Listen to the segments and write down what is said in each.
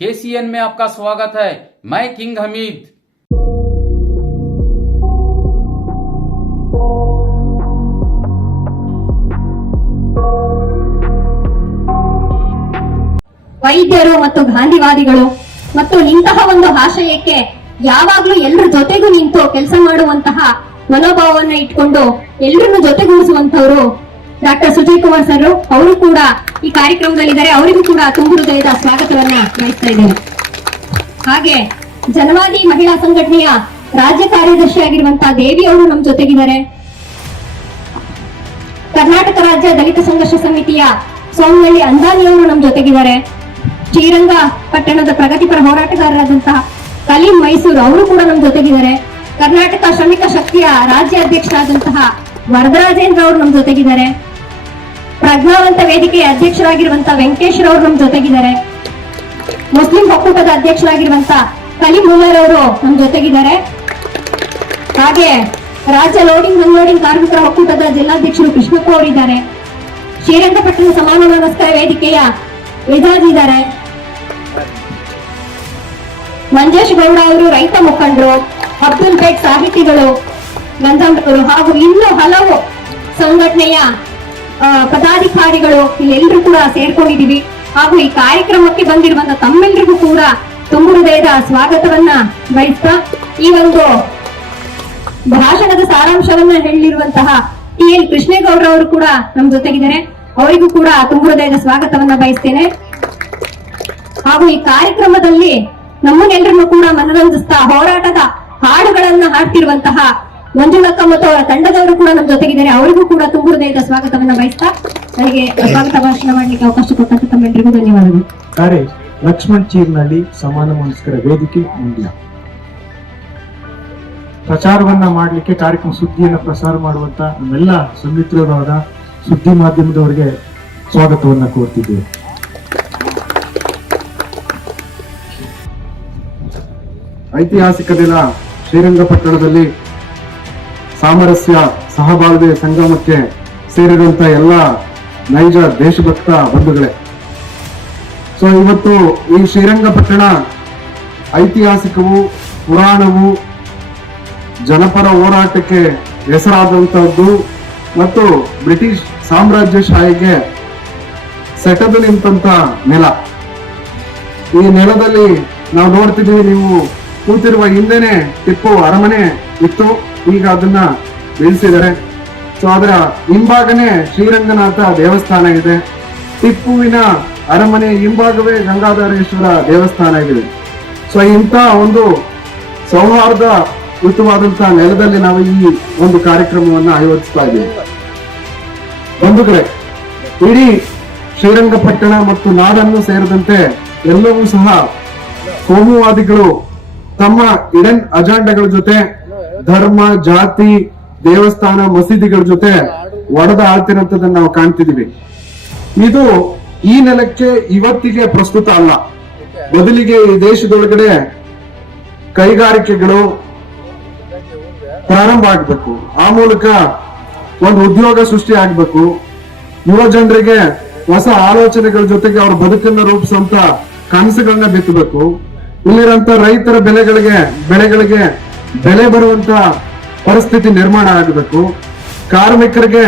KCN में आपका स्वागत है। मैं किंग हमीद। ವೈದ್ಯರು ಮತ್ತು ಗಾಂಧಿವಾದಿಗಳು ಮತ್ತು ಇಂತಹ ಒಂದು ಆಶಯಕ್ಕೆ ಯಾವಾಗ್ಲೂ ಎಲ್ಲರ ಜೊತೆಗೂ ನಿಂತು ಕೆಲಸ ಮಾಡುವಂತಹ ಮನೋಭಾವವನ್ನು ಇಟ್ಕೊಂಡು ಎಲ್ಲರನ್ನು ಜೊತೆಗೂಡಿಸುವಂತವರು ಡಾಕ್ಟರ್ ಸುಜಯ್ ಕುಮಾರ್ ಸರ್ ಅವರು ಕೂಡ ಈ ಕಾರ್ಯಕ್ರಮದಲ್ಲಿದ್ದಾರೆ. ಅವರಿಗೂ ಕೂಡ ತುಂಬು ಹೃದಯದ ಸ್ವಾಗತವನ್ನ ಬಯಸ್ತಾ ಇದ್ದೇನೆ. ಹಾಗೆ ಜನವಾದಿ ಮಹಿಳಾ ಸಂಘಟನೆಯ ರಾಜ್ಯ ಕಾರ್ಯದರ್ಶಿ ಆಗಿರುವಂತಹ ದೇವಿ ಅವರು ನಮ್ಮ ಜೊತೆಗಿದ್ದಾರೆ. ಕರ್ನಾಟಕ ರಾಜ್ಯ ದಲಿತ ಸಂಘರ್ಷ ಸಮಿತಿಯ ಸೋಮನಹಳ್ಳಿ ಅಂದಾನಿ ಅವರು ನಮ್ಮ ಜೊತೆಗಿದ್ದಾರೆ. ಶ್ರೀರಂಗ ಪಟ್ಟಣದ ಪ್ರಗತಿಪರ ಹೋರಾಟಗಾರರಾದಂತಹ ಕಲೀಂ ಮೈಸೂರು ಅವರು ಕೂಡ ನಮ್ಮ ಜೊತೆಗಿದ್ದಾರೆ. ಕರ್ನಾಟಕ ಶ್ರಮಿಕ ಶಕ್ತಿಯ ರಾಜ್ಯ ಅಧ್ಯಕ್ಷರಾದಂತಹ ವರದರಾಜೇಂದ್ರ ಅವರು ನಮ್ಮ ಜೊತೆಗಿದ್ದಾರೆ. ಪ್ರಜ್ಞಾವಂತ ವೇದಿಕೆಯ ಅಧ್ಯಕ್ಷರಾಗಿರುವಂತಹ ವೆಂಕಟೇಶ್ವರ ಅವರು ನಮ್ಮ ಜೊತೆಗಿದ್ದಾರೆ. ಮುಸ್ಲಿಂ ಒಕ್ಕೂಟದ ಅಧ್ಯಕ್ಷರಾಗಿರುವಂತಹ ಕಲೀಂ ಮುಲ್ಲರ್ ಅವರು ನಮ್ಮ ಜೊತೆಗಿದ್ದಾರೆ. ಹಾಗೆ ರಾಜ್ಯ ಲೋಡಿಂಗ್ ಅನ್ಲೋಡಿಂಗ್ ಕಾರ್ಮಿಕರ ಒಕ್ಕೂಟದ ಜಿಲ್ಲಾಧ್ಯಕ್ಷರು ಕೃಷ್ಣಪ್ಪ ಅವರಿದ್ದಾರೆ. ಶ್ರೀರಂಗಪಟ್ಟಣ ಸಮಾನ ಮನಸ್ಕರ ವೇದಿಕೆಯ ವಿಜಾಜ್ ಇದ್ದಾರೆ. ಮಂಜೇಶ್ ಗೌಡ ಅವರು ರೈತ ಮುಖಂಡರು, ಅಬ್ದುಲ್ ಬೇಗ್ ಸಾಹಿತಿಗಳು, ಗಂಜಾಂಬರು ಹಾಗೂ ಇನ್ನೂ ಹಲವು ಸಂಘಟನೆಯ ಪದಾಧಿಕಾರಿಗಳು ಇಲ್ಲೆಲ್ಲರೂ ಕೂಡ ಸೇರ್ಕೊಂಡಿದ್ದೀವಿ. ಹಾಗೂ ಈ ಕಾರ್ಯಕ್ರಮಕ್ಕೆ ಬಂದಿರುವಂತಹ ತಮ್ಮೆಲ್ಲರಿಗೂ ಕೂಡ ತುಂಬು ಹೃದಯದ ಸ್ವಾಗತವನ್ನ ಬಯಸ್ತಾ ಈ ಒಂದು ಭಾಷಣದ ಸಾರಾಂಶವನ್ನ ಹೇಳಿರುವಂತಹ ಟಿ.ಎಲ್. ಕೃಷ್ಣೇಗೌಡರು ಅವರು ಕೂಡ ನಮ್ಮ ಜೊತೆಗಿದ್ದಾರೆ. ಅವರಿಗೂ ಕೂಡ ತುಂಬು ಹೃದಯದ ಸ್ವಾಗತವನ್ನ ಬಯಸ್ತೇನೆ. ಹಾಗೂ ಈ ಕಾರ್ಯಕ್ರಮದಲ್ಲಿ ನಮ್ಮನ್ನೆಲ್ಲರನ್ನು ಕೂಡ ಮನರಂಜಿಸ್ತಾ ಹೋರಾಟದ ಹಾಡುಗಳನ್ನ ಹಾಡ್ತಿರುವಂತಹ ಮಂಜುಳಕ್ಕ ಮತ್ತು ಅವರ ತಂಡದವರು ಕೂಡ ನಮ್ಮ ಜೊತೆಗಿದ್ದಾರೆ. ಅವರಿಗೂ ಕೂಡ ತುಂಬು ಹೃದಯದ ಸ್ವಾಗತವನ್ನ ಬಯಸ್ತಾ ನನಗೆ ಸ್ವಾಗತ ಭಾಷಣ ಮಾಡಲಿಕ್ಕೆ ಅವಕಾಶ ಕೊಟ್ಟಂತ ತಮ್ಮೆಲ್ಲರಿಗೂ ಧನ್ಯವಾದಗಳು. ಕಾರ್ಯ ಲಕ್ಷ್ಮಣ್ ಚೀರ್ನಳ್ಳಿ ಸಮಾನ ಮನಸ್ಕರ ವೇದಿಕೆ ಮಂಡ್ಯ. ಪ್ರಚಾರವನ್ನ ಮಾಡಲಿಕ್ಕೆ ಕಾರ್ಯಕ್ರಮ ಸುದ್ದಿಯನ್ನು ಪ್ರಸಾರ ಮಾಡುವಂತ ನಮ್ಮೆಲ್ಲ ಸಮಿತ್ರರಾದ ಸುದ್ದಿ ಮಾಧ್ಯಮದವರಿಗೆ ಸ್ವಾಗತವನ್ನ ಕೋರ್ತಿದ್ದೇವೆ. ಐತಿಹಾಸಿಕ ದಿನ ಶ್ರೀರಂಗಪಟ್ಟಣದಲ್ಲಿ ಸಾಮರಸ್ಯ ಸಹಬಾಳ್ವೆ ಸಂಗಮಕ್ಕೆ ಸೇರಿರುವಂತ ಎಲ್ಲ ನೈಜ ದೇಶಭಕ್ತ ಬಂಧುಗಳೇ, ಸೊ ಇವತ್ತು ಈ ಶ್ರೀರಂಗಪಟ್ಟಣ ಐತಿಹಾಸಿಕವು, ಪುರಾಣವು, ಜನಪರ ಹೋರಾಟಕ್ಕೆ ಹೆಸರಾದಂತಹದ್ದು ಮತ್ತು ಬ್ರಿಟಿಷ್ ಸಾಮ್ರಾಜ್ಯಶಾಹಿಗೆ ಸೆಟದು ನಿಂತ ನೆಲ. ಈ ನೆಲದಲ್ಲಿ ನಾವು ನೋಡ್ತಿದ್ದೀವಿ, ನೀವು ಕೂತಿರುವ ಹಿಂದೆನೆ ಟಿಪ್ಪು ಅರಮನೆ ಇತ್ತು, ಈಗ ಅದನ್ನ ಬೆಳೆಸಿದ್ದಾರೆ. ಸೊ ಅದರ ಹಿಂಭಾಗನೇ ಶ್ರೀರಂಗನಾಥ ದೇವಸ್ಥಾನ ಇದೆ. ಟಿಪ್ಪುವಿನ ಅರಮನೆ ಹಿಂಭಾಗವೇ ಗಂಗಾಧರೇಶ್ವರ ದೇವಸ್ಥಾನ ಇದೆ. ಸೊ ಇಂಥ ಒಂದು ಸೌಹಾರ್ದಯುತವಾದಂತಹ ನೆಲದಲ್ಲಿ ನಾವು ಈ ಒಂದು ಕಾರ್ಯಕ್ರಮವನ್ನು ಆಯೋಜಿಸ್ತಾ ಇದ್ದೀವಿ. ಬಂಧುಗಳೇ, ಇಡೀ ಶ್ರೀರಂಗಪಟ್ಟಣ ಮತ್ತು ನಾಡನ್ನು ಸೇರಿದಂತೆ ಎಲ್ಲವೂ ಸಹ ಕೋಮುವಾದಿಗಳು ತಮ್ಮ ಇಡನ್ ಅಜೆಂಡಾಗಳ ಜೊತೆ ಧರ್ಮ, ಜಾತಿ, ದೇವಸ್ಥಾನ, ಮಸೀದಿಗಳ ಜೊತೆ ಒಡೆದ ಆಳ್ತಿರೋಂಥದ್ದನ್ನು ನಾವು ಕಾಣ್ತಿದೀವಿ. ಇದು ಈ ನೆಲಕ್ಕೆ ಇವತ್ತಿಗೆ ಪ್ರಸ್ತುತ ಅಲ್ಲ. ಬದಲಿಗೆ ಈ ದೇಶದೊಳಗಡೆ ಕೈಗಾರಿಕೆಗಳು ಪ್ರಾರಂಭ ಆಗ್ಬೇಕು, ಆ ಮೂಲಕ ಒಂದು ಉದ್ಯೋಗ ಸೃಷ್ಟಿ ಆಗ್ಬೇಕು, ಯುವ ಜನರಿಗೆ ಹೊಸ ಆಲೋಚನೆಗಳ ಜೊತೆಗೆ ಅವ್ರ ಬದುಕನ್ನ ರೂಪಿಸುವಂತ ಕನಸುಗಳನ್ನ ಬಿತ್ತಬೇಕು, ಇಲ್ಲಿರಂತ ರೈತರ ಬೆಳೆಗಳಿಗೆ ಬೆಲೆ ಬರುವಂತ ಪರಿಸ್ಥಿತಿ ನಿರ್ಮಾಣ ಆಗಬೇಕು, ಕಾರ್ಮಿಕರಿಗೆ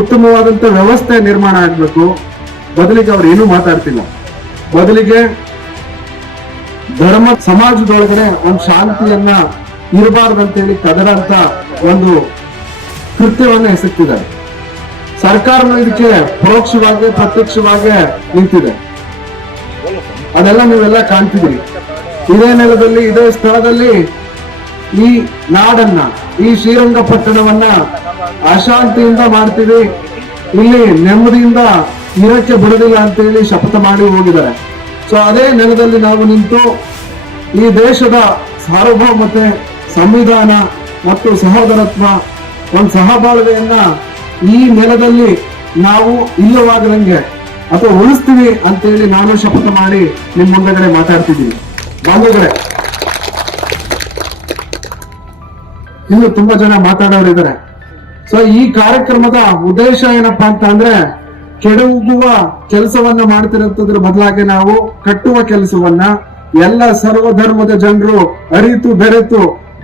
ಉತ್ತಮವಾದಂತ ವ್ಯವಸ್ಥೆ ನಿರ್ಮಾಣ ಆಗಬೇಕು. ಬದಲಿಗೆ ಅವ್ರು ಏನೂ ಮಾತಾಡ್ತಿಲ್ಲ. ಬದಲಿಗೆ ಧರ್ಮ ಸಮಾಜದೊಳಗಡೆ ಒಂದು ಶಾಂತಿಯನ್ನ ಇರಬಾರ್ದಂತೇಳಿ ಕದರಂತ ಒಂದು ಕೃತ್ಯವನ್ನ ಎಸಗ್ತಿದ್ದಾರೆ. ಸರ್ಕಾರಗಳು ಇದಕ್ಕೆ ಪರೋಕ್ಷವಾಗಿ ಪ್ರತ್ಯಕ್ಷವಾಗಿ ನಿಂತಿದೆ. ಅದೆಲ್ಲ ನೀವೆಲ್ಲ ಕಾಣ್ತಿದ್ದೀರಿ. ಇದೇ ನೆಲದಲ್ಲಿ, ಇದೇ ಸ್ಥಳದಲ್ಲಿ ಈ ನಾಡನ್ನ, ಈ ಶ್ರೀರಂಗಪಟ್ಟಣವನ್ನ ಅಶಾಂತಿಯಿಂದ ಮಾಡ್ತೀವಿ, ಇಲ್ಲಿ ನೆಮ್ಮದಿಯಿಂದ ಇರಕ್ಕೆ ಬಿಡುದಿಲ್ಲ ಅಂತೇಳಿ ಶಪಥ ಮಾಡಿ ಹೋಗಿದ್ದಾರೆ. ಸೊ ಅದೇ ನೆಲದಲ್ಲಿ ನಾವು ನಿಂತು ಈ ದೇಶದ ಸಾರ್ವಭೌಮತೆ, ಸಂವಿಧಾನ ಮತ್ತು ಸಹೋದರತ್ವ, ಒಂದು ಸಹಬಾಳ್ವೆಯನ್ನ ಈ ನೆಲದಲ್ಲಿ ನಾವು ಇಲ್ಲವಾಗದಂಗೆ ಅಥವಾ ಉಳಿಸ್ತೀವಿ ಅಂತೇಳಿ ನಾನು ಶಪಥ ಮಾಡಿ ನಿಮ್ ಮುಂದಗಡೆ ಮಾತಾಡ್ತಿದ್ದೀನಿ. ಬಾಂಧವರೇ, ಇನ್ನು ತುಂಬಾ ಜನ ಮಾತಾಡೋರಿದ್ದಾರೆ. ಸೊ ಈ ಕಾರ್ಯಕ್ರಮದ ಉದ್ದೇಶ ಏನಪ್ಪಾ ಅಂತ ಅಂದ್ರೆ, ಕೆಡವುವ ಕೆಲಸವನ್ನ ಮಾಡ್ತಿರೋದ್ರ ಬದಲಾಗಿ ನಾವು ಕಟ್ಟುವ ಕೆಲಸವನ್ನ ಎಲ್ಲ ಸರ್ವಧರ್ಮದ ಜನರು ಅರಿತು ಬೆರೆತು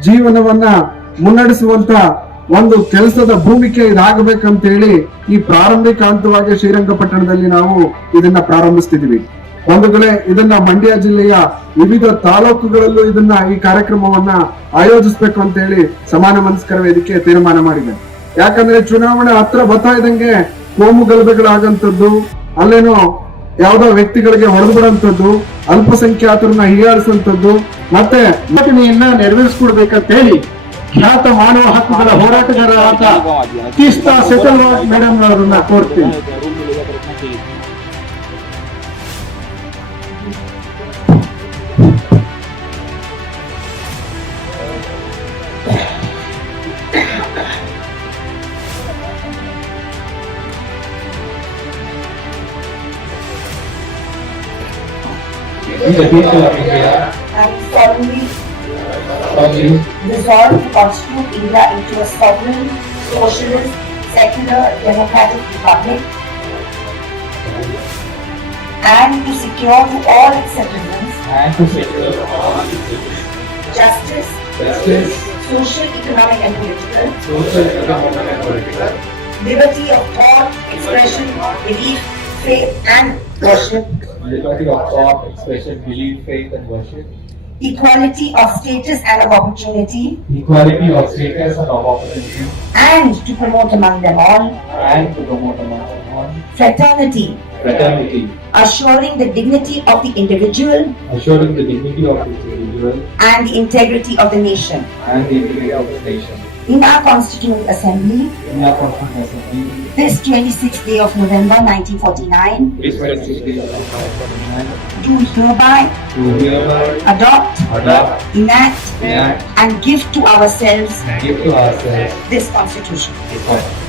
ಜೀವನವನ್ನ ಮುನ್ನಡೆಸುವಂತ ಒಂದು ಕೆಲಸದ ಭೂಮಿಕೆ ಇದಾಗಬೇಕಂತ ಹೇಳಿ ಈ ಪ್ರಾರಂಭಿಕ ಹಂತವಾಗಿ ಶ್ರೀರಂಗಪಟ್ಟಣದಲ್ಲಿ ನಾವು ಇದನ್ನ ಪ್ರಾರಂಭಿಸ್ತಿದೀವಿ. ಬಂಧುಗಳೇ, ಇದನ್ನ ಮಂಡ್ಯ ಜಿಲ್ಲೆಯ ವಿವಿಧ ತಾಲೂಕುಗಳಲ್ಲೂ ಇದನ್ನ ಈ ಕಾರ್ಯಕ್ರಮವನ್ನ ಆಯೋಜಿಸಬೇಕು ಅಂತ ಹೇಳಿ ಸಮಾನ ಮನಸ್ಕರ ವೇದಿಕೆ ತೀರ್ಮಾನ ಮಾಡಿದೆ. ಯಾಕಂದ್ರೆ ಚುನಾವಣೆ ಹತ್ರ ಬರ್ತಾ ಇದ್ದಂಗೆ ಕೋಮು ಗಲಭೆಗಳಾಗಂತದ್ದು, ಅಲ್ಲೇನೋ ಯಾವ್ದೋ ವ್ಯಕ್ತಿಗಳಿಗೆ ಹೊಡೆದು ಬಿಡುವಂತದ್ದು, ಅಲ್ಪಸಂಖ್ಯಾತರನ್ನ ಹೀಯಾಳಿಸುವಂತದ್ದು, ಮತ್ತೆ ಘಟನೆಯನ್ನ ನೆರವೇರಿಸಿಕೊಡ್ಬೇಕಂತ ಹೇಳಿ ಖ್ಯಾತ ಮಾನವ ಹಕ್ಕುಗಳ ಹೋರಾಟಗಾರರಾದ ತೀಸ್ತಾ ಸೆಟಲ್ವಾಡ್ ಮೇಡಮ್ ಅವರನ್ನ ಕೋರ್ತೀನಿ. The people of India I solemnly resolve to constitute India into a sovereign, socialist, secular, democratic republic, and to secure to all its citizens justice, social, economic, and political, liberty of thought, expression, belief, faith, and worship, liberty of thought, expression, belief, faith, and worship, equality of status and of opportunity, equality of status and of opportunity, and to promote among them all fraternity, assuring the dignity of the individual assuring the dignity of the individual and the integrity of the nation. and the integrity of the nation. In our Constituent Assembly, In our Constituent Assembly, this 26th day of November 1949, this 26th day of 1949, do hereby to hereby adopt, enact, and give to ourselves give to ourselves this Constitution. the Constitution.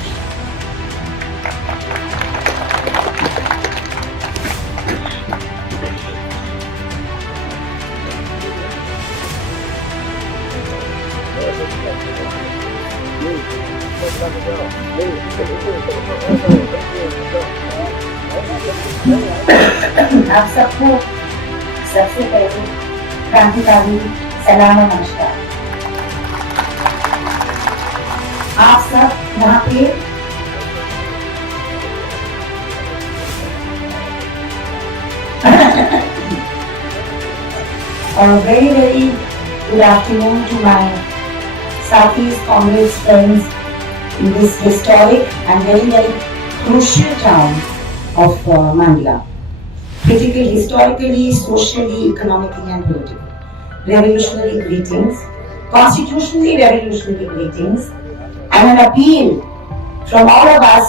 आप सबको सबसे पहले क्रांतिकारी सलाम और नमस्कार। आप सब यहाँ पे और very good afternoon to my Sathis, comrades, friends in this historic and very crucial town of Mandla. Critically, historically, socially, economically, and politically. Revolutionary greetings, constitutionally revolutionary greetings, and an appeal from all of us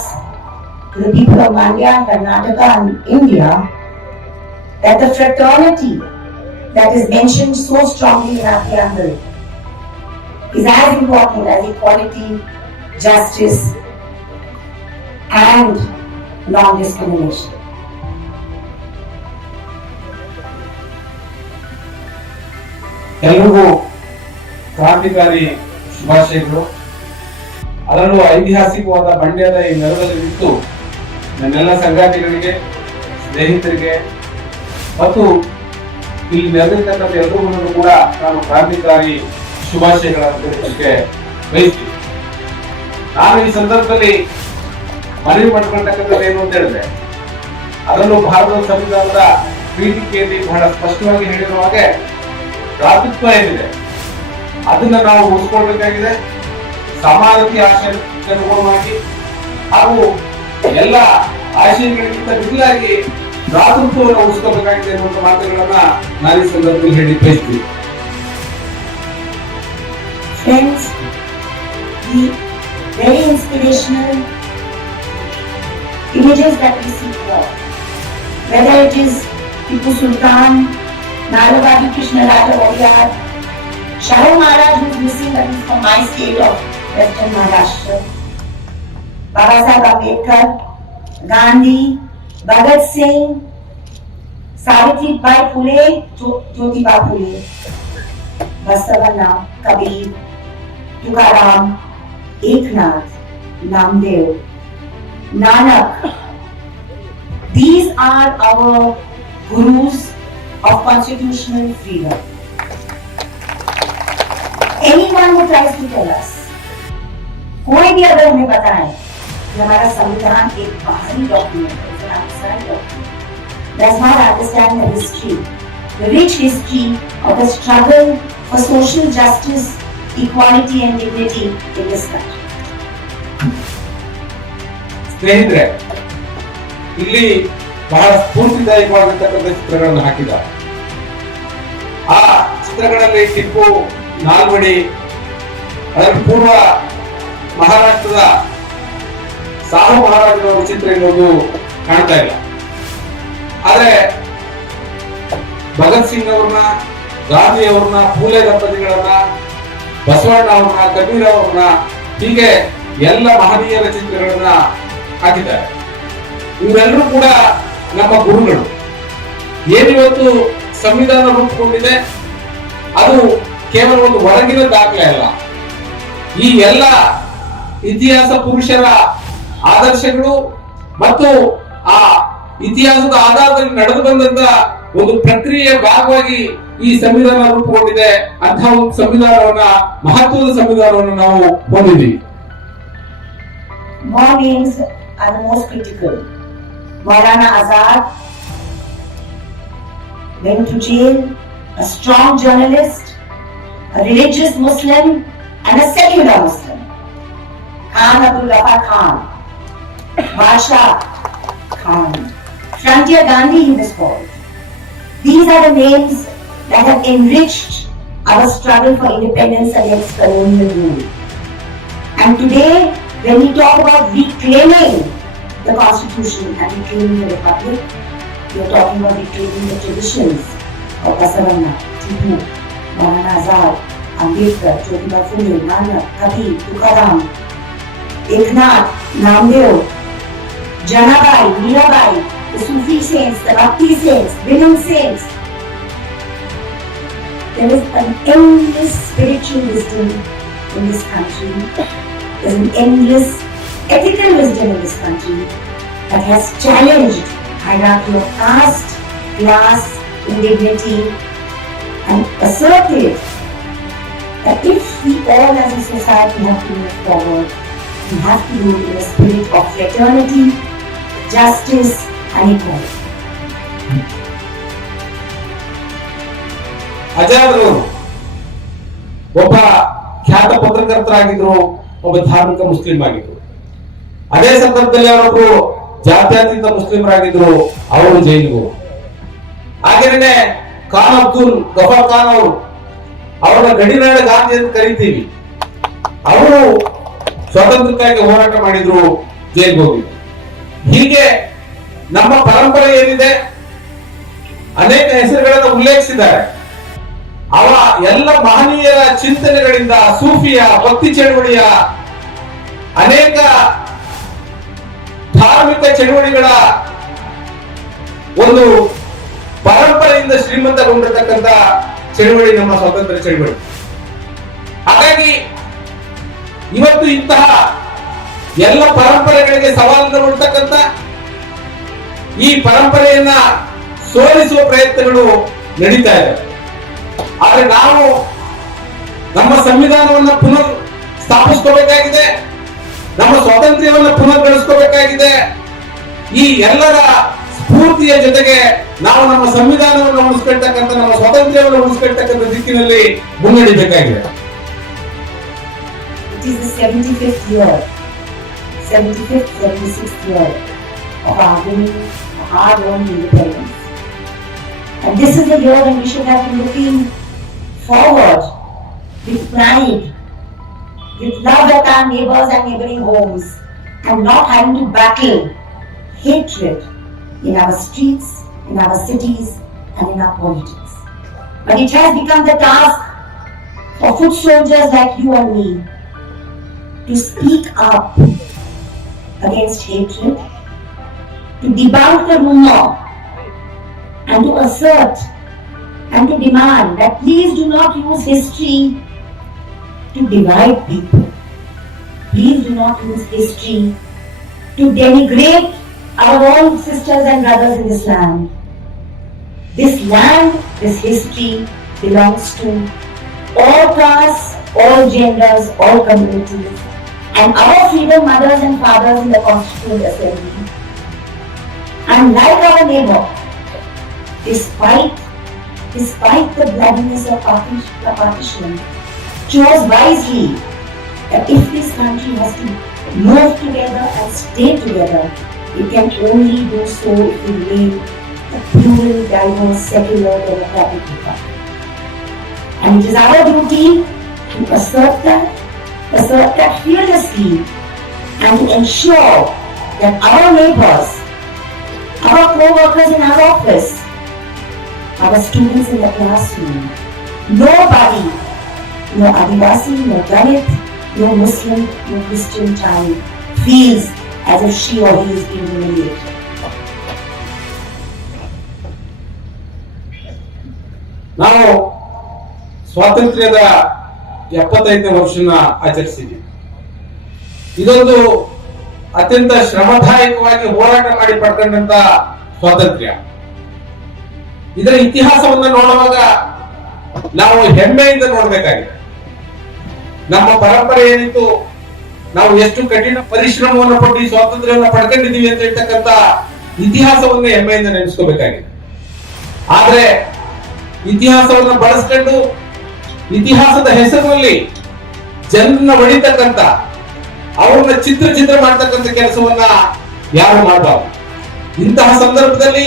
to the people of Mandya, Karnataka, and India that the fraternity that is mentioned so strongly in our preamble is as important as equality, justice, and non-discrimination. ಎಲ್ಲರಿಗೂ ಕ್ರಾಂತಿಕಾರಿ ಶುಭಾಶಯಗಳು. ಅದರಲ್ಲೂ ಐತಿಹಾಸಿಕವಾದ ಮಂಡ್ಯದ ಈ ನೆಲದಲ್ಲಿ ನಿಂತು ನನ್ನೆಲ್ಲ ಸಂಗಾತಿಗಳಿಗೆ, ಸ್ನೇಹಿತರಿಗೆ ಮತ್ತು ಇಲ್ಲಿ ನೆರೆದಿರ್ತಕ್ಕಂಥ ಎಲ್ಲರಿಗೂ ಕೂಡ ನಾನು ಕ್ರಾಂತಿಕಾರಿ ಶುಭಾಶಯಗಳನ್ನು ತಿಳಿಸಲಿಕ್ಕೆ ಬಯಸ್ತೀನಿ. ನಾನು ಈ ಸಂದರ್ಭದಲ್ಲಿ ಮನವಿ ಮಾಡಿಕೊಳ್ತಕ್ಕಂಥದ್ದು ಏನು ಅಂತ ಹೇಳಿದ್ರೆ, ಅದರಲ್ಲೂ ಭಾರತದ ಸಂವಿಧಾನದ ಪೀಠಿಕೆಯಲ್ಲಿ ಬಹಳ ಸ್ಪಷ್ಟವಾಗಿ ಹೇಳಿರುವ ಹಾಗೆ ಭ್ರಾತೃತ್ವ ಏನಿದೆ ಅದನ್ನ ನಾವು ಉಳಿಸ್ಕೊಳ್ಬೇಕಾಗಿದೆ. ಸಮಾನತೆ ಆಶಯಕ್ಕೆ ಅನುಗುಣವಾಗಿ ಹಾಗೂ ಎಲ್ಲ ಆಶಯಗಳಿಗಿಂತ ಮಿಗಿಲಾಗಿ ಭ್ರಾತೃತ್ವವನ್ನು ಉಳಿಸ್ಕೋಬೇಕಾಗಿದೆ ಎನ್ನುವಂತ ಮಾತುಗಳನ್ನ ನಾನು ಈ ಸಂದರ್ಭದಲ್ಲಿ ಹೇಳಿ ಬಯಸ್ತೀನಿ. Friends, the very inspirational images that we see here, whether it is Tipu Sultan, Nalabadi Krishnaraj Warrior, Shahu Maharaj, who is missing, that is from my state of Western Maharashtra, Baba Saheb Ambedkar, Gandhi, Bhagat Singh, Savitribai Phule, Jyotiba Phule, Basavana, Kabir, Tukaram, Eknath, Namdev, Nanak, These are our gurus of constitutional freedom. Anyone who tries to tell us, कोई भी अगर हमें बताए कि हमारा संविधान एक बाहरी डॉक्यूमेंट है, it's an outside document, does not understand the history, the rich history of the struggle for social justice, equality and dignity in this country. ಸ್ನೇಹಿತರೆ, ಇಲ್ಲಿ ಬಹಳ ಸ್ಫೂರ್ತಿದಾಯಕವಾಗಿರ್ತಕ್ಕಂಥ ಚಿತ್ರಗಳನ್ನು ಹಾಕಿದ್ದಾರೆ. ಆ ಚಿತ್ರಗಳಲ್ಲಿ ಟಿಪ್ಪು, ನಾಲ್ವಡಿ, ಅದರ ಪೂರ್ವ ಮಹಾರಾಷ್ಟ್ರದ ಸಾಹು ಮಹಾರಾಜರವರ ಚಿತ್ರ ಎನ್ನುವುದು ಕಾಣ್ತಾ ಇಲ್ಲ. ಆದ್ರೆ ಭಗತ್ ಸಿಂಗ್ ಅವ್ರನ್ನ, ಗಾಂಧಿ ಅವ್ರನ್ನ, ಫೂಲೆ ದಂಪತಿಗಳನ್ನ, ಬಸವಣ್ಣ ಅವ್ರನ್ನ, ಕಬೀರ್ ಅವ್ರನ್ನ, ಹೀಗೆ ಎಲ್ಲ ಮಹನೀಯರ ಚಿತ್ರಗಳನ್ನ ಹಾಕಿದ್ದಾರೆ. ಇವರೆಲ್ಲರೂ ಕೂಡ ನಮ್ಮ ಗುರುಗಳು. ಏನಿವತ್ತು ಸಂವಿಧಾನ ರೂಪುಗೊಂಡಿದೆ ಅದು ಕೇವಲ ಒಂದು ಹೊರಗಿನ ದಾಖಲೆ ಅಲ್ಲ. ಈ ಎಲ್ಲ ಇತಿಹಾಸ ಪುರುಷರ ಆದರ್ಶಗಳು ಮತ್ತು ಆ ಇತಿಹಾಸದ ಆಧಾರದಲ್ಲಿ ನಡೆದು ಬಂದಂತ ಒಂದು ಪ್ರಕ್ರಿಯೆಯ ಭಾಗವಾಗಿ ಈ ಸಂವಿಧಾನ ರೂಪುಗೊಂಡಿದೆ. ಅಂತಹ ಒಂದು ಸಂವಿಧಾನವನ್ನ, ಮಹತ್ವದ ಸಂವಿಧಾನವನ್ನು ನಾವು ಹೊಂದಿದ್ದೀವಿ. More names are the most critical. Maulana Azad went to jail, a strong journalist, a religious Muslim and a secular Muslim. Khan Abdul Ghaffar Khan, Basha Khan, Frontier Gandhi he was called. These are the names that have enriched our struggle for independence against colonial rule. And today, when we talk about reclaiming the constitution and reclaiming the republic, we are talking about reclaiming the traditions of Basavanna, Tipu, Maulana Azad, Ambedkar, Jyotiba Phule, Nanak, Kabir, Tukaram, Eknath, Namdev, Janabai, Mirabai, the Sufi saints, the Bhakti saints, women saints. There is an endless spiritual wisdom in this country. There is an endless ethical wisdom in this country that has challenged hierarchy of caste, class, indignity, and asserted that if we all as a society have to move forward, we have to do it in a spirit of fraternity, justice, and equality. ಆಜಾದ್ರು ಒಬ್ಬ ಖ್ಯಾತ ಪತ್ರಕರ್ತರಾಗಿದ್ರು, ಒಬ್ಬ ಧಾರ್ಮಿಕ Muslim ಆಗಿದ್ರು. ಅದೇ ಸಂದರ್ಭದಲ್ಲಿ ಅವರೊಬ್ರು ಜಾತ್ಯತೀತ ಮುಸ್ಲಿಮರಾಗಿದ್ರು, ಅವರು ಜೈಲಿಗೆ. ಹಾಗೇನೆ ಖಾನ್ ಅಬ್ದುಲ್ ಗಫಾರ್ ಖಾನ್ ಅವರು, ಅವರನ್ನ ಗಡಿನಾಡ ಗಾಂಧಿ ಅಂತ ಕರಿತೀವಿ, ಅವರು ಸ್ವಾತಂತ್ರ್ಯಕ್ಕಾಗಿ ಹೋರಾಟ ಮಾಡಿದ್ರು, ಜೈಲಿಗೆ ಹೋಗಿದ್ರು. ಹೀಗೆ ನಮ್ಮ ಪರಂಪರೆ ಏನಿದೆ ಅನೇಕ ಹೆಸರುಗಳನ್ನು ಉಲ್ಲೇಖಿಸಿದ್ದಾರೆ. ಅವ ಎಲ್ಲ ಮಹನೀಯರ ಚಿಂತನೆಗಳಿಂದ, ಸೂಫಿಯ ಭಕ್ತಿ ಚಳವಳಿಯ ಅನೇಕ ಧಾರ್ಮಿಕ ಚಳವಳಿಗಳ ಒಂದು ಪರಂಪರೆಯಿಂದ ಶ್ರೀಮಂತಗೊಂಡಿರ್ತಕ್ಕಂಥ ಚಳವಳಿ ನಮ್ಮ ಸ್ವಾತಂತ್ರ್ಯ ಚಳವಳಿ. ಹಾಗಾಗಿ ಇವತ್ತು ಇಂತಹ ಎಲ್ಲ ಪರಂಪರೆಗಳಿಗೆ ಸವಾಲನ್ನು ಕೊಡ್ತಕ್ಕಂಥ ಈ ಪರಂಪರೆಯನ್ನ ಸೋಲಿಸುವ ಪ್ರಯತ್ನಗಳು ನಡೀತಾ ಇದೆ. ಆದ್ರೆ ನಾವು ನಮ್ಮ ಸಂವಿಧಾನವನ್ನ ಪುನರ್ ಸ್ಥಾಪಿಸ್ಕೋಬೇಕಾಗಿದೆ, ನಮ್ಮ ಸ್ವಾತಂತ್ರ್ಯವನ್ನ ಪುನರ್ ಗಳಿಸ್ಕೋಬೇಕಾಗಿದೆ. ಈ ಎಲ್ಲರ ಸ್ಫೂರ್ತಿಯ ಜೊತೆಗೆ ನಾವು ನಮ್ಮ ಸಂವಿಧಾನವನ್ನು ಉಳಿಸ್ಕೊಳ್ತಕ್ಕಂಥ, ನಮ್ಮ ಸ್ವಾತಂತ್ರ್ಯವನ್ನು ಉಳಿಸ್ಕೊಳ್ತಕ್ಕಂಥ ದಿಕ್ಕಿನಲ್ಲಿ ಮುನ್ನಡೆಯಬೇಕಾಗಿದೆ. It is the 75th year, 75th, 76th year of our winning, hard-earned independence. And this is the year when we should have been looking forward with pride, with love at our neighbors and neighboring homes, and not having to battle hatred in our streets, in our cities, and in our politics. But it has become the task for foot soldiers like you and me to speak up against hatred, to debunk the rumor, and to assert and to demand that please do not use history to divide people. Please do not use history to denigrate our own sisters and brothers in this land. This land, this history belongs to all castes, all genders, all communities, and our freedom mothers and fathers in the Constituent Assembly. And like our neighbor, despite the bloodiness of partition, chose wisely that if this country has to move together and stay together, it can only do so if we remain a plural, diverse, secular, democratic republic. And it is our duty to assert that fearlessly, and to ensure that our neighbors, our co-workers in our office, our students in the classroom, nobody, no Adivasi, no Dalit, no Muslim, no Christian child feels as if she or he is being humiliated. ನಾವು ಸ್ವಾತಂತ್ರ್ಯದ 75ನೇ ವರ್ಷನ ಆಚರಿಸಿದ್ದೀವಿ. ಇದೊಂದು ಅತ್ಯಂತ ಶ್ರಮದಾಯಕವಾಗಿ ಹೋರಾಟ ಮಾಡಿ ಪಡ್ಕೊಂಡಂತ ಸ್ವಾತಂತ್ರ್ಯ. ಇದರ ಇತಿಹಾಸವನ್ನು ನೋಡುವಾಗ ನಾವು ಹೆಮ್ಮೆಯಿಂದ ನೋಡಬೇಕಾಗಿದೆ. ನಮ್ಮ ಪರಂಪರೆ ಏನಿತ್ತು, ನಾವು ಎಷ್ಟು ಕಠಿಣ ಪರಿಶ್ರಮವನ್ನು ಪಟ್ಟು ಈ ಸ್ವಾತಂತ್ರ್ಯವನ್ನು ಪಡ್ಕೊಂಡಿದ್ದೀವಿ ಅಂತ ಹೇಳ್ತಕ್ಕಂಥ ಇತಿಹಾಸವನ್ನು ಹೆಮ್ಮೆಯಿಂದ ನೆನೆಸ್ಕೋಬೇಕಾಗಿದೆ. ಆದ್ರೆ ಇತಿಹಾಸವನ್ನು ಬಳಸ್ಕೊಂಡು ಇತಿಹಾಸದ ಹೆಸರಿನಲ್ಲಿ ಜನರನ್ನ ಹೊಡಿತಕ್ಕಂಥ, ಅವ್ರನ್ನ ಚಿತ್ರ ಮಾಡ್ತಕ್ಕಂಥ ಕೆಲಸವನ್ನ ಯಾರು ಮಾಡಬಾರ್ದು. ಇಂತಹ ಸಂದರ್ಭದಲ್ಲಿ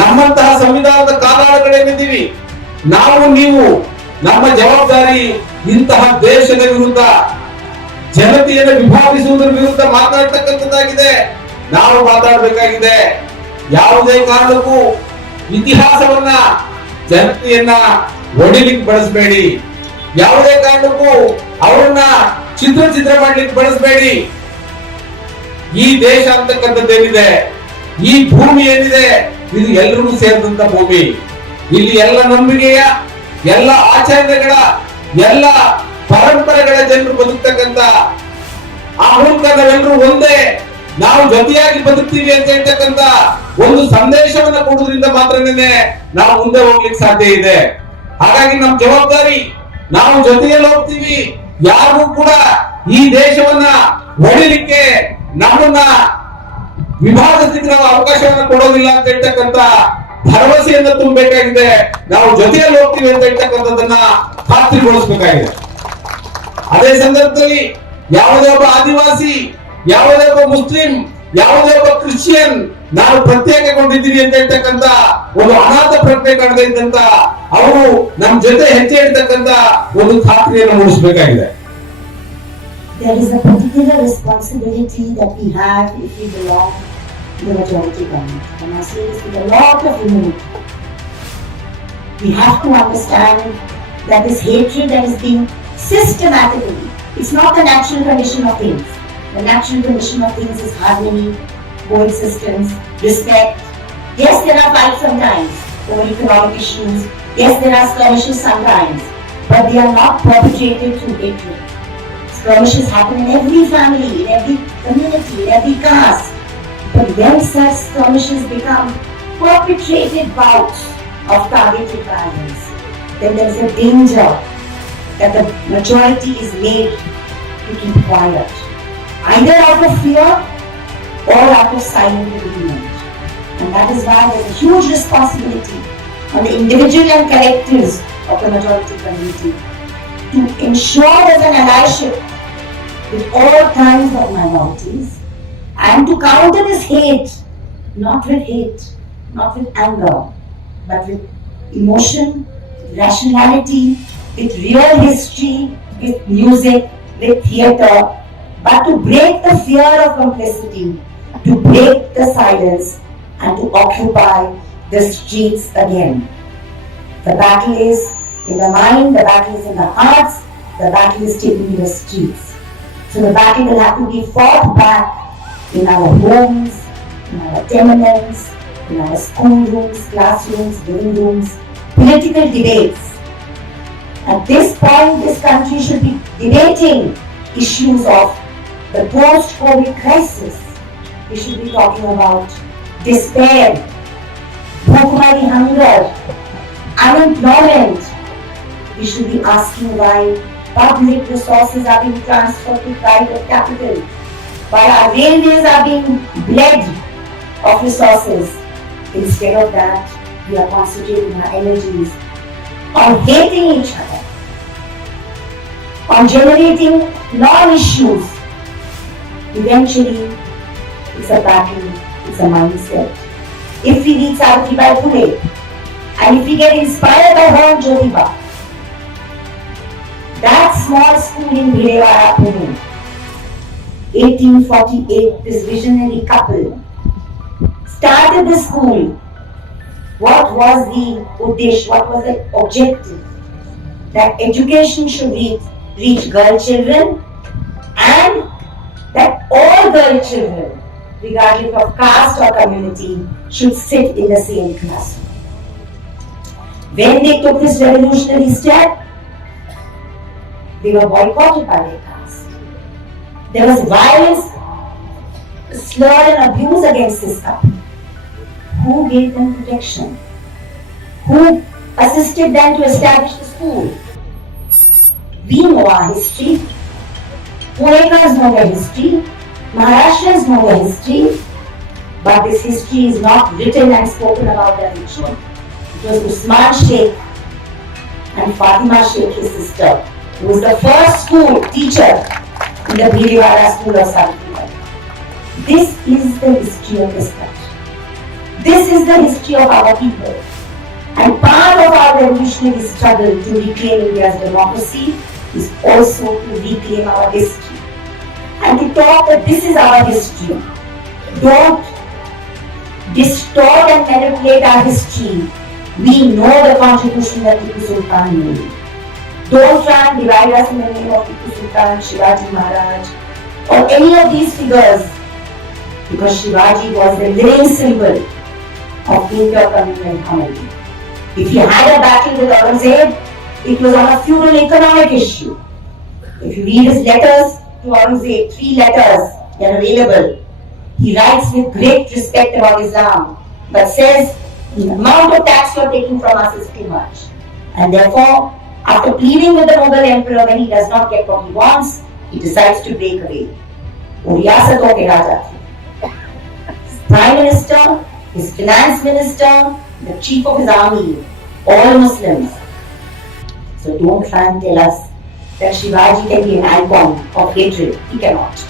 ನಮ್ಮಂತಹ ಸಂವಿಧಾನದ ಕಾಲಾಳುಗಳೇನಿದ್ದೀವಿ, ನಾವು ನೀವು ನಮ್ಮ ಜವಾಬ್ದಾರಿ ಇಂತಹ ದೇಶದ ವಿರುದ್ಧ, ಜನತೆಯನ್ನು ವಿಭಾಗಿಸುವುದರ ವಿರುದ್ಧ ಮಾತನಾಡ್ತಕ್ಕಂಥದ್ದಾಗಿದೆ. ನಾವು ಮಾತಾಡಬೇಕಾಗಿದೆ. ಯಾವುದೇ ಕಾರಣಕ್ಕೂ ಇತಿಹಾಸವನ್ನ ಜನತೆಯನ್ನ ಒಡಿಲಿಕ್ಕೆ ಬಳಸಬೇಡಿ. ಯಾವುದೇ ಕಾರಣಕ್ಕೂ ಅವರನ್ನ ಚಿತ್ರ ಮಾಡ್ಲಿಕ್ಕೆ ಬಳಸಬೇಡಿ. ಈ ದೇಶ ಅಂತಕ್ಕಂಥದ್ದೇನಿದೆ, ಈ ಭೂಮಿ ಏನಿದೆ, ಇದು ಎಲ್ರಿಗೂ ಸೇರಿದಂತ ಭೂಮಿ. ಇಲ್ಲಿ ಎಲ್ಲ ನಂಬಿಕೆಯ, ಎಲ್ಲ ಆಚರಣೆಗಳ, ಎಲ್ಲ ಪರಂಪರೆಗಳ ಜನರು ಬದುಕ್ತಕ್ಕಂಥ, ಆ ಮೂಲಕ ನಾವೆಲ್ಲರೂ ಒಂದೇ, ನಾವು ಜೊತೆಯಾಗಿ ಬದುಕ್ತೀವಿ ಅಂತ ಹೇಳ್ತಕ್ಕಂಥ ಒಂದು ಸಂದೇಶವನ್ನ ಕೊಡೋದ್ರಿಂದ ಮಾತ್ರನೇ ನಾವು ಮುಂದೆ ಹೋಗ್ಲಿಕ್ಕೆ ಸಾಧ್ಯ ಇದೆ. ಹಾಗಾಗಿ ನಮ್ಮ ಜವಾಬ್ದಾರಿ, ನಾವು ಜೊತೆಯಲ್ಲಿ ಹೋಗ್ತೀವಿ, ಯಾರಿಗೂ ಕೂಡ ಈ ದೇಶವನ್ನ ಹೊಡಿಲಿಕ್ಕೆ, ನಮ್ಮನ್ನ ವಿಭಾಗಿಸಲಿಕ್ಕೆ ನಾವು ಅವಕಾಶವನ್ನ ಕೊಡೋದಿಲ್ಲ ಅಂತ ಹೇಳ್ತಕ್ಕಂಥ ಭರವಸೆಯನ್ನ ತುಂಬಬೇಕಾಗಿದೆ. ನಾವು ಜೊತೆಯಲ್ಲಿ ಹೋಗ್ತೀವಿ ಅಂತ ಹೇಳ್ತಕ್ಕಂಥದ್ದನ್ನ ಖಾತ್ರಿಗೊಳಿಸಬೇಕಾಗಿದೆ. ಅದೇ ಸಂದರ್ಭದಲ್ಲಿ ಯಾವುದೇ ಒಬ್ಬ ಆದಿವಾಸಿ, ಯಾವುದೇ ಒಬ್ಬ ಮುಸ್ಲಿಂ, ಯಾವುದೇ ಒಬ್ಬ ಕ್ರಿಶ್ಚಿಯನ್ ನಾನು ಪ್ರತ್ಯೇಕಗೊಂಡಿದ್ದೀನಿ ಅಂತ ಹೇಳ್ತಕ್ಕಂಥ ಒಂದು ಅನಾಥ ಪ್ರಜ್ಞೆ ಕಾಣದೇ ಇದ್ದಂತ ಅವರು ನಮ್ಮ ಜೊತೆ ಹೆಜ್ಜೆ ಇಡ್ತಕ್ಕಂಥ ಒಂದು ಖಾತ್ರಿಯನ್ನು ಮೂಡಿಸಬೇಕಾಗಿದೆ. There is a particular responsibility that we have if we belong to the majority government. And I say this with a lot of humility. We have to understand that this hatred that is being systematically, it's not the natural condition of things. The natural condition of things is harmony, coexistence, respect. Yes, there are fights sometimes over economic issues. Yes, there are skirmishes sometimes, but they are not perpetrated through hatred. Skirmishes happen in every family, in every community, in every caste. But when such skirmishes become perpetrated bouts of targeted violence, then there is a danger that the majority is made to keep quiet, either out of fear or out of silent agreement. And that is why there is a huge responsibility on the individual and collectives of the majority community to ensure there's an allyship with all kinds of minorities and to counter this hate, not with anger, but with emotion, with rationality, with real history, with music, with theatre, but to break the fear of complicity, to break the silence and to occupy the streets again. The battle is in the mind, the battle is in the hearts, the battle is taking the streets. So the battle will have to be fought back in our homes, in our tenements, in our school rooms, classrooms, living rooms, political debates. At this point, this country should be debating issues of the post-COVID crisis, we should be talking about despair, bhukmari hunger, unemployment. We should be asking why public resources are being transferred to private capital, why our railways are being bled of resources. Instead of that, we are concentrating our energies on hating each other, on generating non-issues. Eventually, it's a battle, it's a mindset. If we read Savitribai Phule, and if we get inspired by her and Jyotiba, that small school in Bhilewara, Pune, 1848, this visionary couple started the school. What was the Uddesh, what was the objective? That education should reach girl children, and that all girl children, regardless of caste or community, should sit in the same classroom. When they took this revolutionary step, they were boycotted by their caste. There was violence, slur and abuse against this couple. Who gave them protection? Who assisted them to establish the school? We know our history. Punekars know their history. Maharashtrians know their history. But this history is not written and spoken about as it should. It was Usman Sheikh and Fatima Sheikh, his sister, who was the first school teacher in the Bhilewara school of Savitribai. This is the history of this country. This is the history of our people. And part of our revolutionary struggle to reclaim India's democracy is also to reclaim our history. And to talk that this is our history. Don't distort and manipulate our history. We know the contribution that Tipu Sultan made. Don't try and divide us in the name of Tipu Sultan, Shivaji Maharaj, or any of these figures, because Shivaji was the living symbol of inter-communal harmony. If you had a battle with Aurangzeb, it was on a feudal economic issue. If you read his letters to Aurangzeb, 3 letters, they are available. He writes with great respect about Islam, but says the amount of tax you are taking from us is too much. And therefore, after pleading with the Mughal emperor when he does not get what he wants, he decides to break away. वो रियासतों के राजा थे. His Prime Minister, his Finance Minister, the Chief of his army, all Muslims. So don't try and tell us that Shivaji can be an icon of hatred. He cannot.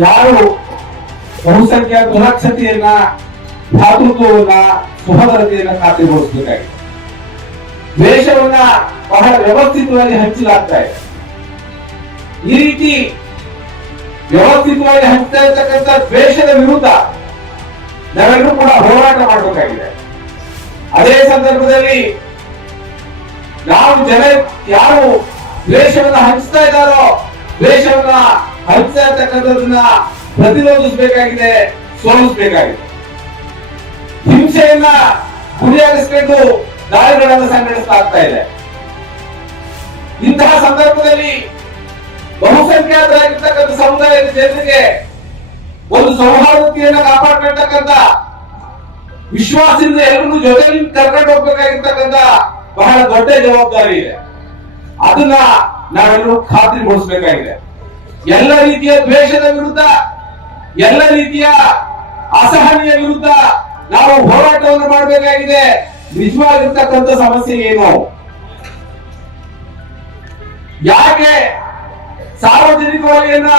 ಯಾರು ಬಹುಸಂಖ್ಯಾತ ಸುರಕ್ಷತೆಯನ್ನ, ಭ್ರಾತೃತ್ವವನ್ನ, ಸಹೋದರತೆಯನ್ನ ಖಾತ್ರಿಗೊಳಿಸಬೇಕಾಗಿದೆ. ದೇಶವನ್ನ ಬಹಳ ವ್ಯವಸ್ಥಿತವಾಗಿ ಹಂಚಲಾಗ್ತಾ ಇದೆ. ಈ ರೀತಿ ವ್ಯವಸ್ಥಿತವಾಗಿ ಹಂಚ್ತಾ ಇರ್ತಕ್ಕಂಥ ದ್ವೇಷದ ವಿರುದ್ಧ ನಾವೆಲ್ಲರೂ ಕೂಡ ಹೋರಾಟ ಮಾಡಬೇಕಾಗಿದೆ. ಅದೇ ಸಂದರ್ಭದಲ್ಲಿ ನಾವು ಯಾರು ದ್ವೇಷವನ್ನ ಹಂಚ್ತಾ ಇದ್ದಾರೋ, ದ್ವೇಷವನ್ನ ಹಂಚ್ತಾ ಇರ್ತಕ್ಕಂಥದನ್ನ ಪ್ರತಿರೋಧಿಸಬೇಕಾಗಿದೆ, ಸೋಲಿಸಬೇಕಾಗಿದೆ. ಹಿಂಸೆಯನ್ನ ಗುರಿಯಾಗಿಸಿಕೊಂಡು ದಾಳಿಗಳನ್ನು ಸಂಘಟಿಸಲಾಗ್ತಾ ಇದೆ. ಇಂತಹ ಸಂದರ್ಭದಲ್ಲಿ ಬಹುಸಂಖ್ಯಾತರಾಗಿರ್ತಕ್ಕಂಥ ಸಮುದಾಯದ ಜನರಿಗೆ ಒಂದು ಸೌಹಾರ್ದತೆಯನ್ನು ಕಾಪಾಡ್ಕೊಳ್ತಕ್ಕಂಥ, ವಿಶ್ವಾಸದಿಂದ ಎಲ್ಲರೂ ಜೊತೆಯಲ್ಲಿ ಕರ್ಕೊಂಡು ಹೋಗ್ಬೇಕಾಗಿರ್ತಕ್ಕಂಥ ಬಹಳ ದೊಡ್ಡ ಜವಾಬ್ದಾರಿ ಇದೆ. ಅದನ್ನ ನಾವೆಲ್ಲರೂ ಖಾತ್ರಿಗೊಳಿಸಬೇಕಾಗಿದೆ. ಎಲ್ಲ ರೀತಿಯ ದ್ವೇಷದ ವಿರುದ್ಧ, ಎಲ್ಲ ರೀತಿಯ ಅಸಹನೆಯ ವಿರುದ್ಧ ನಾವು ಹೋರಾಟವನ್ನು ಮಾಡಬೇಕಾಗಿದೆ. ನಿಜವಾಗಿರ್ತಕ್ಕಂಥ ಸಮಸ್ಯೆ ಏನು? ಯಾಕೆ ಸಾರ್ವಜನಿಕ ವಲಯನ್ನ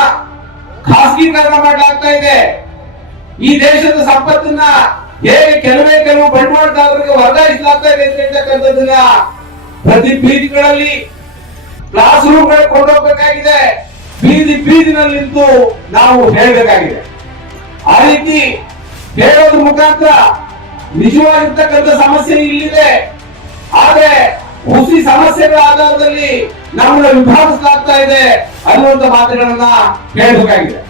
ಖಾಸಗೀಕರಣ ಮಾಡಲಾಗ್ತಾ ಇದೆ? ಈ ದೇಶದ ಸಂಪತ್ತನ್ನ ಹೇಗೆ ಕೆಲವು ಬಂಡವಾಳದಾರರಿಗೆ ವರ್ಗಾಯಿಸಲಾಗ್ತಾ ಇದೆ ಅಂತ ಹೇಳ್ತಕ್ಕಂಥದ್ದನ್ನ ಪ್ರತಿ ಬೀದಿಗಳಲ್ಲಿ, ಕ್ಲಾಸ್ ರೂಮ್ಗಳಿಗೆ ಕೊಂಡೋಗ್ಬೇಕಾಗಿದೆ. ಬೀದಿನಲ್ಲಿ ನಿಂತು ನಾವು ಹೇಳಬೇಕಾಗಿದೆ. ಆ ರೀತಿ ಹೇಳೋದ್ರ ಮುಖಾಂತರ ನಿಜವಾಗಿರ್ತಕ್ಕಂಥ ಸಮಸ್ಯೆ ಇಲ್ಲಿದೆ. ಆದ್ರೆ ಹುಸಿ ಸಮಸ್ಯೆಗಳ ಆಧಾರದಲ್ಲಿ ನಮ್ಮನ್ನ ವಿಭಾಗಿಸಲಾಗ್ತಾ ಇದೆ ಅನ್ನುವಂತ ಮಾತುಗಳನ್ನ ಹೇಳಬೇಕಾಗಿದೆ.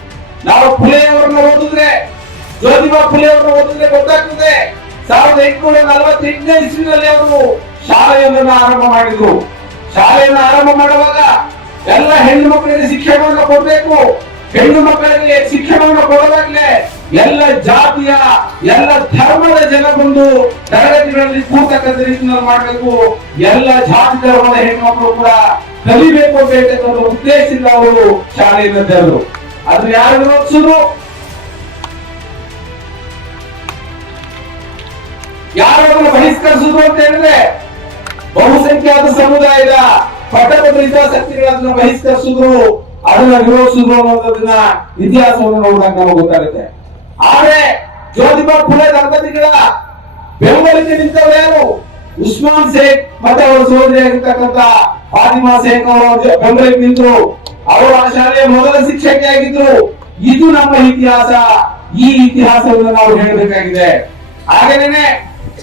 ನಾವು ಫುಲೆಯವರನ್ನ ಓದಿದ್ರೆ, ಜ್ಯೋತಿಬಾ ಫುಲೆ ಅವರನ್ನ ಓದಿದ್ರೆ ಗೊತ್ತಾಗ್ತದೆ. 1848ನೇ ಇಸ್ವಿನಲ್ಲಿ ಅವರು ಶಾಲೆಯೊಂದನ್ನು ಆರಂಭ ಮಾಡಿದ್ರು. ಶಾಲೆಯನ್ನು ಆರಂಭ ಮಾಡುವಾಗ ಎಲ್ಲ ಹೆಣ್ಣು ಮಕ್ಕಳಿಗೆ ಶಿಕ್ಷಣವನ್ನು ಕೊಡಬೇಕು. ಹೆಣ್ಣು ಮಕ್ಕಳಿಗೆ ಶಿಕ್ಷಣವನ್ನು ಕೊಡುವಾಗಲೇ ಎಲ್ಲ ಜಾತಿಯ ಎಲ್ಲ ಧರ್ಮದ ಜನ ಬಂದು ತರಗತಿಗಳಲ್ಲಿ ಕೂತಕ್ಕಂಥ ರೀತಿಯಲ್ಲಿ ಮಾಡಬೇಕು. ಎಲ್ಲ ಜಾತಿ ಧರ್ಮದ ಹೆಣ್ಣು ಮಕ್ಕಳು ಕೂಡ ಕಲಿಬೇಕು ಅಂತಕ್ಕಂಥ ಉದ್ದೇಶದಿಂದ ಅವರು ಶಾಲೆಯನ್ನು ತೆರೆದರು. ಅದು ಯಾರು ವಿರೋಧಿಸಿದ್ರು? ಯಾರನ್ನು ಬಹಿಷ್ಕರಿಸುವುದು ಅಂತ ಹೇಳಿದ್ರೆ ಬಹುಸಂಖ್ಯಾತ ಸಮುದಾಯದ ಪಟ್ಟಭದ್ರ ಹಿತಾಸಕ್ತಿಗಳನ್ನು ಬಹಿಷ್ಕರಿಸಿದ್ರು, ಅದನ್ನ ವಿರೋಧಿಸಿದ್ರು ಅನ್ನೋದನ್ನ ಇತಿಹಾಸವನ್ನು ನೋಡಿದಾಗ ನಮಗೆ ಗೊತ್ತಾಗುತ್ತೆ. ಆದ್ರೆ ಜ್ಯೋತಿಬಾ ಫುಲೆ ದಂಪತಿಗಳ ಬೆಂಬಲಿಗೆ ನಿಂತವರು ಯಾರು? ಉಸ್ಮಾನ್ ಶೇಖ್ ಮತ್ತೆ ಅವರ ಸಹೋದರಿ ಆಗಿರ್ತಕ್ಕಂಥ ಫಾತಿಮಾ ಶೇಖ್ ಅವರು ಬೆಂಬಲಿಗೆ ನಿಂತರು. ಅವರು ಆ ಶಾಲೆಯ ಮೊದಲ ಶಿಕ್ಷಕಿಯಾಗಿದ್ರು. ಇದು ನಮ್ಮ ಇತಿಹಾಸ. ಈ ಇತಿಹಾಸವನ್ನು ನಾವು ಹೇಳಬೇಕಾಗಿದೆ. ಹಾಗೇನೆ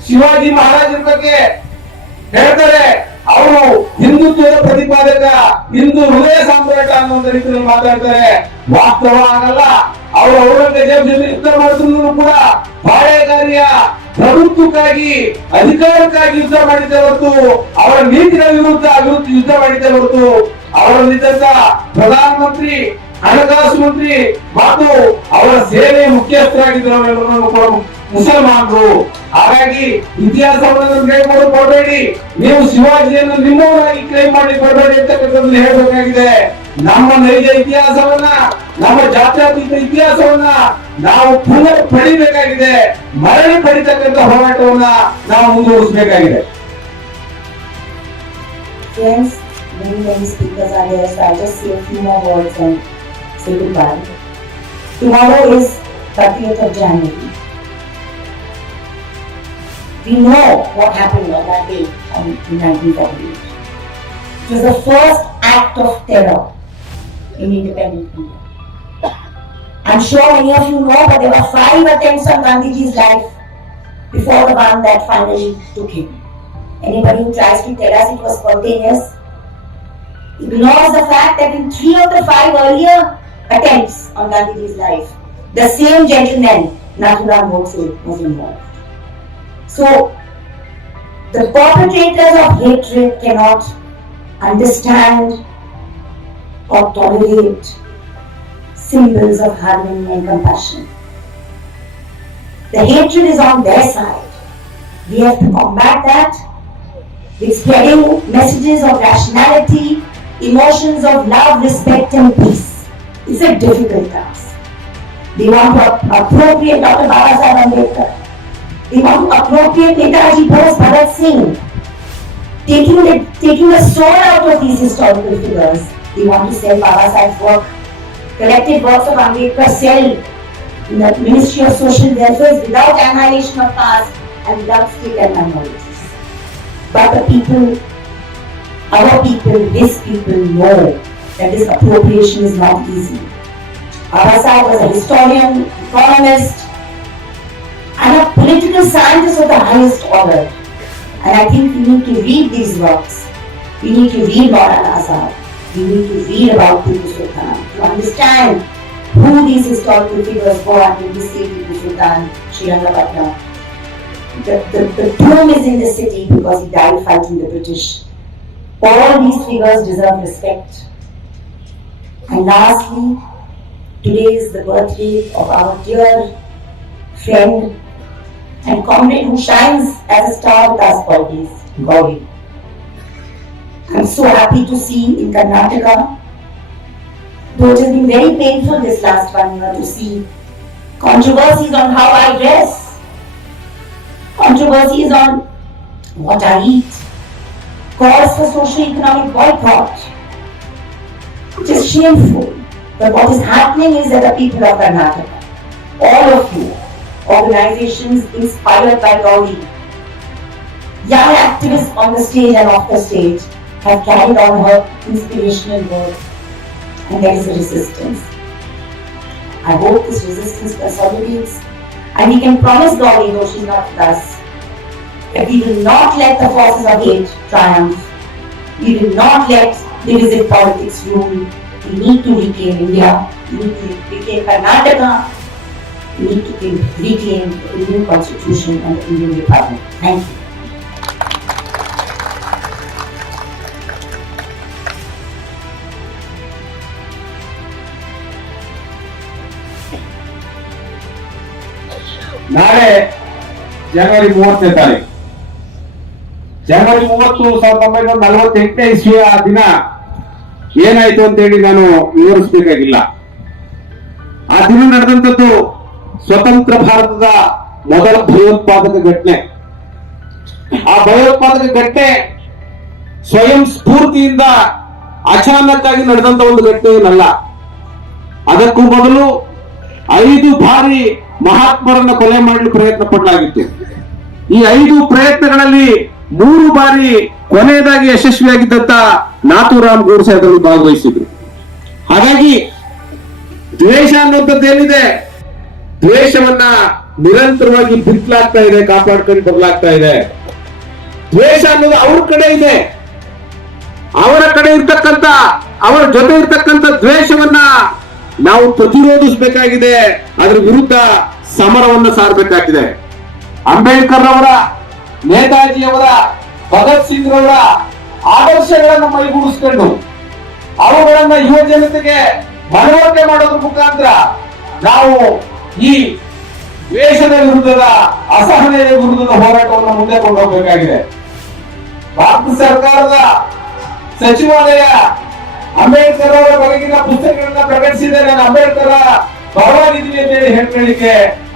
ಶಿವಾಜಿ ಮಹಾರಾಜರ ಬಗ್ಗೆ ಹೇಳ್ತಾರೆ, ಅವರು ಹಿಂದುತ್ವದ ಪ್ರತಿಪಾದಕ, ಹಿಂದೂ ಹೃದಯ ಸಾಮ್ರಾಟ ಅನ್ನುವಂತ ರೀತಿಯಲ್ಲಿ ಮಾತಾಡ್ತಾರೆ. ವಾಸ್ತವ ಆಗಲ್ಲ. ಅವರು ಔರಂಗಜೇಬ್ ಜೊತೆ ಯುದ್ಧ ಮಾಡಿದ್ರು ಕೂಡ ಪಾಳೆಗಾರಿಯ ಪ್ರಭುತ್ವಕ್ಕಾಗಿ, ಅಧಿಕಾರಕ್ಕಾಗಿ ಯುದ್ಧ ಮಾಡಿದ್ದೇ ಹೊರತು ಅವರ ನೀತಿಗಳ ವಿರುದ್ಧ ಯುದ್ಧ ಮಾಡಿದ್ದೇ ಹೊರತು ಅವರಲ್ಲಿದ್ದಂತ ಪ್ರಧಾನಮಂತ್ರಿ, ಹಣಕಾಸು ಮಂತ್ರಿ ಮತ್ತು ಅವರ ಸೇನೆಯ ಮುಖ್ಯಸ್ಥರಾಗಿದ್ದವರು ಕೂಡ ಮುಸಲ್ಮಾನರು. ಹಾಗಾಗಿ ಇತಿಹಾಸವನ್ನು ಹೇಳ್ಕೊಂಡು ಕೊಡಬೇಡಿ. ನೀವು ಶಿವಾಜಿಯನ್ನು ನಿಮ್ಮವರಾಗಿ ಕ್ಲೈಮ್ ಮಾಡಿ ಕೊಡಬೇಡಿ ಅಂತಕ್ಕಂಥದ್ದನ್ನು ಹೇಳಬೇಕಾಗಿದೆ. ನಮ್ಮ ನೈಜ ಇತಿಹಾಸವನ್ನ, ನಮ್ಮ ಜಾತ್ಯತೀತ ಇತಿಹಾಸವನ್ನ ನಾವು ಪುನರ್ ಪಡಿಬೇಕಾಗಿದೆ. ಮರಳಿ ಪಡಿತಕ್ಕಂಥ ಹೋರಾಟವನ್ನ ನಾವು ಮುಂದುವರಿಸಬೇಕಾಗಿದೆ. Friends, many speakers are there, so I'll just say a few more words and say goodbye. Tomorrow is 30th of January. We know what happened on that day in 1948. It was the first act of terror in independent India. I'm sure many of you know, but there were 5 attempts on Gandhiji's life before the one that finally took him. Anybody who tries to tell us it was spontaneous ignores the fact that in 3 of the 5 earlier attempts on Gandhiji's life, the same gentleman, Nathuram Godse, was involved. So, the perpetrators of hatred cannot understand or tolerate symbols of harmony and compassion. The hatred is on their side. We have to combat that with spreading messages of rationality, emotions of love, respect and peace. It's a difficult task. They want to appropriate Dr. Babasaheb Ambedkar. They want to appropriate Netaji Bose, Bhagat Singh, taking the soul out of these historical figures. They want to sell Babasaheb's work, collected works of Ambedkar, sell in the Ministry of Social Welfare without annihilation of caste and without state and minorities. But the people, our people, his people know that this appropriation is not easy. Babasaheb was a historian, economist, and a political scientist of the highest order. And I think we need to read these works. We need to read Maulana Azad. We need to read about Tipu Sultan to understand who these historical figures were. And when we say Tipu Sultan, Srirangapatna, the tomb is in the city because he died fighting the British. All these figures deserve respect. And lastly, today is the birthday of our dear friend and comrade who shines as a star with us always, Gauri. I'm so happy to see in Karnataka, though it has been very painful this last 1 year to see controversies on how I dress, controversies on what I eat, calls for socio-economic boycott. It is shameful. But what is happening is that the people of Karnataka, all of you, organizations inspired by Gauri, young activists on the stage and off the stage, have carried on her inspirational work, and there is a resistance. I hope this resistance consolidates, and we can promise Gauri, though she's not with us, that we will not let the forces of hate triumph. We will not let divisive politics rule. We need to reclaim India. We need to reclaim Karnataka. We need to reclaim the Indian Constitution and the Indian Republic. Thank you. ನಾಳೆ ಜನವರಿ 30ನೇ ತಾರೀಕು, ಜನವರಿ 30, 1948ನೇ ಇಸ್ವಿಯ ದಿನ ಏನಾಯ್ತು ಅಂತ ಹೇಳಿ ನಾನು ವಿವರಿಸಬೇಕಾಗಿಲ್ಲ. ಆ ದಿನ ನಡೆದಂತದ್ದು ಸ್ವತಂತ್ರ ಭಾರತದ ಮೊದಲ ಭಯೋತ್ಪಾದಕ ಘಟನೆ. ಆ ಭಯೋತ್ಪಾದಕ ಘಟನೆ ಸ್ವಯಂ ಸ್ಫೂರ್ತಿಯಿಂದ ಅಚಾನಕ್ ಆಗಿ ನಡೆದಂತ ಒಂದು ಘಟನೆ ಏನಲ್ಲ. ಅದಕ್ಕೂ ಮೊದಲು 5 ಬಾರಿ ಮಹಾತ್ಮರನ್ನ ಕೊಲೆ ಮಾಡಲು ಪ್ರಯತ್ನ ಪಡಲಾಗಿತ್ತು. ಈ 5 ಪ್ರಯತ್ನಗಳಲ್ಲಿ 3 ಬಾರಿ ಕೊನೆಯದಾಗಿ ಯಶಸ್ವಿಯಾಗಿದ್ದಂತ ನಾಥೂರಾಮ್ ಗೋಡ್ಸೆ ಅದರಲ್ಲಿ ಭಾಗವಹಿಸಿದ್ರು. ಹಾಗಾಗಿ ದ್ವೇಷ ಅನ್ನುವಂಥದ್ದು ಏನಿದೆ, ದ್ವೇಷವನ್ನ ನಿರಂತರವಾಗಿ ಬಿತ್ತಲಾಗ್ತಾ ಇದೆ, ಕಾಪಾಡ್ಕೊಂಡು ಬರಲಾಗ್ತಾ ಇದೆ. ದ್ವೇಷ ಅನ್ನೋದು ಅವ್ರ ಕಡೆ ಇದೆ. ಅವರ ಕಡೆ ಇರ್ತಕ್ಕಂಥ, ಅವರ ಜೊತೆ ಇರ್ತಕ್ಕಂಥ ದ್ವೇಷವನ್ನ ನಾವು ಪ್ರತಿರೋಧಿಸಬೇಕಾಗಿದೆ. ಅದರ ವಿರುದ್ಧ ಸಮರವನ್ನು ಸಾರಬೇಕಾಗಿದೆ. ಅಂಬೇಡ್ಕರ್ ಅವರ, ನೇತಾಜಿಯವರ, ಭಗತ್ ಸಿಂಗ್ ರವರ ಆದರ್ಶಗಳನ್ನು ಮೈಗೂಡಿಸ್ಕೊಂಡು ಅವುಗಳನ್ನ ಯುವ ಜನತೆಗೆ ಮನವರಿಕೆ ಮಾಡೋದ್ರ ಮುಖಾಂತರ ನಾವು ಈ ದ್ವೇಷದ ವಿರುದ್ಧದ, ಅಸಹನೆಯ ವಿರುದ್ಧದ ಹೋರಾಟವನ್ನು ಮುಂದೆ ಕೊಂಡು ಹೋಗಬೇಕಾಗಿದೆ. ಭಾರತ ಸರ್ಕಾರದ ಸಚಿವಾಲಯ ಅಂಬೇಡ್ಕರ್ ಅವರ ಬಗೆಗಿನ ಪುಸ್ತಕಗಳನ್ನ ಪ್ರಕಟಿಸಿದೆ. ನಾನು ಅಂಬೇಡ್ಕರ್ ಪರವಾಗಿದ್ದೀನಿ ಅಂತ ಹೇಳಿ ಹೇಳ್ಕೊಳ್ಳಿಕ್ಕೆ,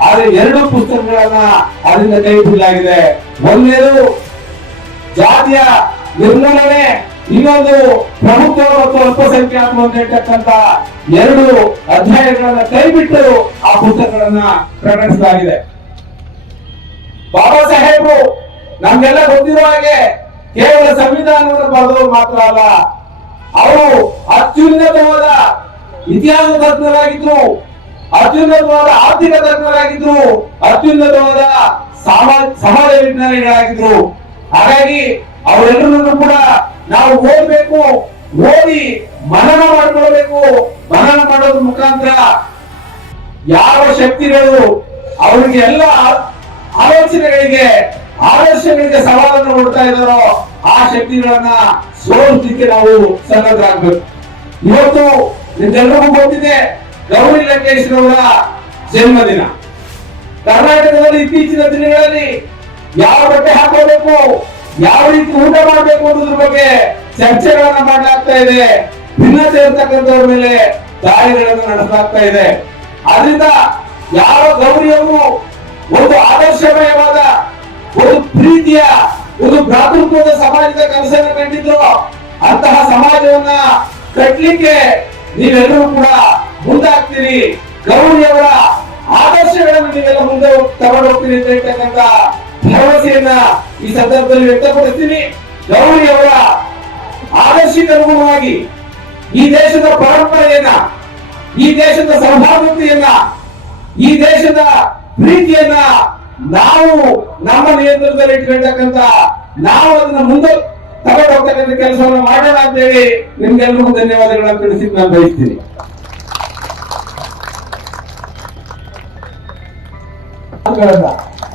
ಆದ್ರೆ 2 ಪುಸ್ತಕಗಳನ್ನ ಅದರಿಂದ ಕೈ ಬಿಡಲಾಗಿದೆ. ಒಂದೇದು ಜಾತಿಯ ನಿರ್ಮೂಲನೆ, ಇನ್ನೊಂದು ಪ್ರಭುತ್ವ ಮತ್ತು ಅಲ್ಪಸಂಖ್ಯಾತರು ಅಂತ ಹೇಳ್ತಕ್ಕಂಥ 2 ಅಧ್ಯಾಯಗಳನ್ನ ಕೈಬಿಟ್ಟು ಆ ಪುಸ್ತಕಗಳನ್ನ ಪ್ರಕಟಿಸಲಾಗಿದೆ. ಬಾಬಾ ಸಾಹೇಬರು ನಮ್ಗೆಲ್ಲ ಗೊತ್ತಿರುವ ಹಾಗೆ ಕೇವಲ ಸಂವಿಧಾನವನ್ನು ಬರೆದವರು ಮಾತ್ರ ಅಲ್ಲ, ಅವರು ಅತ್ಯುನ್ನತವಾದ ಇತಿಹಾಸ ತಜ್ಞರಾಗಿದ್ರು, ಅತ್ಯುನ್ನತವಾದ ಆರ್ಥಿಕ ತಜ್ಞರಾಗಿದ್ರು, ಅತ್ಯುನ್ನತವಾದ ಸಮಾಜ ವಿಜ್ಞಾನಿಗಳಾಗಿದ್ರು. ಹಾಗಾಗಿ ಅವರೆಲ್ಲರನ್ನು ಕೂಡ ನಾವು ಓದಬೇಕು, ಓದಿ ಮನನ ಮಾಡ್ಕೊಳ್ಬೇಕು. ಮನನ ಮಾಡೋದ್ರ ಮುಖಾಂತರ ಯಾವ ಶಕ್ತಿಗಳು ಅವರಿಗೆ ಎಲ್ಲ ಆಲೋಚನೆಗಳಿಗೆ, ಆದರ್ಶಗಳಿಗೆ ಸವಾಲನ್ನು ಕೊಡ್ತಾ ಇದ್ದಾರೋ ಆ ಶಕ್ತಿಗಳನ್ನ ಸೋಲಿಸಲಿಕ್ಕೆ ನಾವು ಸನ್ನದ್ಧರಾಗಬೇಕು. ಇವತ್ತು ನಿಮ್ಗೆಲ್ಲರಿಗೂ ಗೊತ್ತಿದೆ, ಗೌರಿ ಲಂಕೇಶ್ವರ ಜನ್ಮದಿನ. ಕರ್ನಾಟಕದಲ್ಲಿ ಇತ್ತೀಚಿನ ದಿನಗಳಲ್ಲಿ ಯಾವ ಬಟ್ಟೆ ಹಾಕೋಬೇಕು, ಯಾವ ರೀತಿ ಊಟ ಮಾಡಬೇಕು ಅನ್ನೋದ್ರ ಬಗ್ಗೆ ಚರ್ಚೆಗಳನ್ನ ಮಾಡಲಾಗ್ತಾ ಇದೆ. ಭಿನ್ನತೆ ಇರ್ತಕ್ಕಂಥವ್ರ ಮೇಲೆ ದಾಳಿಗಳನ್ನು ನಡೆಸಲಾಗ್ತಾ ಇದೆ. ಆದ್ರಿಂದ ಯಾವ ಗೌರಿಯವರು ಒಂದು ಆದರ್ಶಮಯವಾದ, ಒಂದು ಪ್ರೀತಿಯ, ಒಂದು ಭ್ರಾತೃತ್ವದ ಸಮಾಜದ ಕನಸನ್ನು ಕಂಡಿದ್ರು, ಅಂತಹ ಸಮಾಜವನ್ನ ಕಟ್ಟಲಿಕ್ಕೆ ನೀವೆಲ್ಲರೂ ಕೂಡ ಮುಂದಾಗ್ತೀರಿ. ಗೌರಿಯವರ ಆದರ್ಶಗಳನ್ನು ನೀವೆಲ್ಲ ಮುಂದೆ ತಗೊಂಡು ಹೋಗ್ತೀರಿ ಅಂತ ಹೇಳ್ತಕ್ಕಂಥ ಭರವಸೆಯನ್ನ ಈ ಸಂದರ್ಭದಲ್ಲಿ ವ್ಯಕ್ತಪಡಿಸ್ತೀನಿ. ಗೌರಿಯವರ ಆದರ್ಶಕ್ಕೆ ಅನುಗುಣವಾಗಿ ಈ ದೇಶದ ಪರಂಪರೆಯನ್ನ, ಈ ದೇಶದ ಸೌಹಾರ್ದತೆಯನ್ನ, ಈ ದೇಶದ ಪ್ರೀತಿಯನ್ನ ನಾವು ನಮ್ಮ ನಿಯಂತ್ರಣದಲ್ಲಿ ಇಟ್ಕೊಳ್ತಕ್ಕಂಥ, ನಾವು ಅದನ್ನ ಮುಂದೆ ತಗೊಂಡು ಹೋಗ್ತಕ್ಕಂಥ ಕೆಲಸವನ್ನು ಮಾಡೋಣ ಅಂತ ಹೇಳಿ ನಿಮ್ಗೆಲ್ಲರಿಗೂ ಧನ್ಯವಾದಗಳನ್ನ ತಿಳಿಸಿ ನಾನು ಬಯಸ್ತೀನಿ.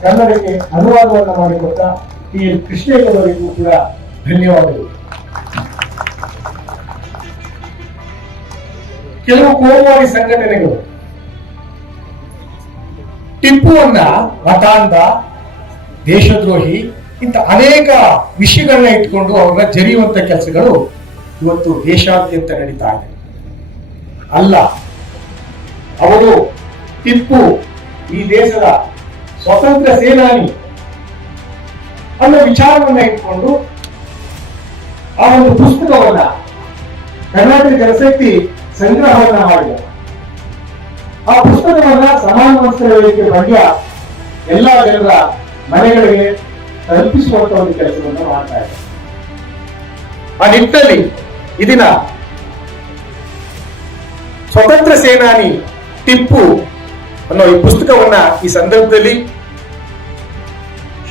ಕನ್ನಡಕ್ಕೆ ಅನುವಾದವನ್ನು ಮಾಡಿಕೊಟ್ಟ ಈ ಕೃಷ್ಣೇಗೌಡರಿಗೂ ಕೂಡ ಧನ್ಯವಾದಗಳು. ಕೆಲವು ಕೋಮುವಾದಿ ಸಂಘಟನೆಗಳು ಟಿಪ್ಪುವನ್ನ ಮತಾಂಧ, ದೇಶದ್ರೋಹಿ ಇಂಥ ಅನೇಕ ವಿಷಯಗಳನ್ನ ಇಟ್ಕೊಂಡು ಅವ್ರನ್ನ ಜರಿಯುವಂತ ಕೆಲಸಗಳು ಇವತ್ತು ದೇಶಾದ್ಯಂತ ನಡೀತಾ ಇದೆ. ಅಲ್ಲ, ಅವರು ಟಿಪ್ಪು ಈ ದೇಶದ ಸ್ವತಂತ್ರ ಸೇನಾನಿ ಅನ್ನೋ ವಿಚಾರವನ್ನ ಇಟ್ಕೊಂಡು ಆ ಒಂದು ಪುಸ್ತಕವನ್ನ ಕರ್ನಾಟಕ ಜನಶಕ್ತಿ ಸಂಗ್ರಹವನ್ನ ಮಾಡಿದ. ಆ ಪುಸ್ತಕವನ್ನ ಸಮಾನ ಮನಸ್ಕರ ವೇದಿಕೆ ಮಂಡ್ಯ ಎಲ್ಲಾ ಜನರ ಮನೆಗಳಿಗೆ ತಲುಪಿಸುವಂತ ಒಂದು ಕೆಲಸವನ್ನು ಮಾಡ್ತಾ ಇದೆ. ಆ ನಿಟ್ಟಿನಲ್ಲಿ ಇದನ್ನ ಸ್ವತಂತ್ರ ಸೇನಾನಿ ಟಿಪ್ಪು ಅನ್ನೋ ಈ ಪುಸ್ತಕವನ್ನ ಈ ಸಂದರ್ಭದಲ್ಲಿ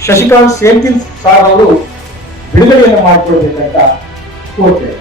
ಶಶಿಕಾಂತ್ ಸೇಂಥಿಲ್ ಸಾರ್ ಅವರು ಬಿಡುಗಡೆಯನ್ನು ಮಾಡಿಕೊಳ್ಬೇಕಂತ ಕೋರ್ತೇವೆ.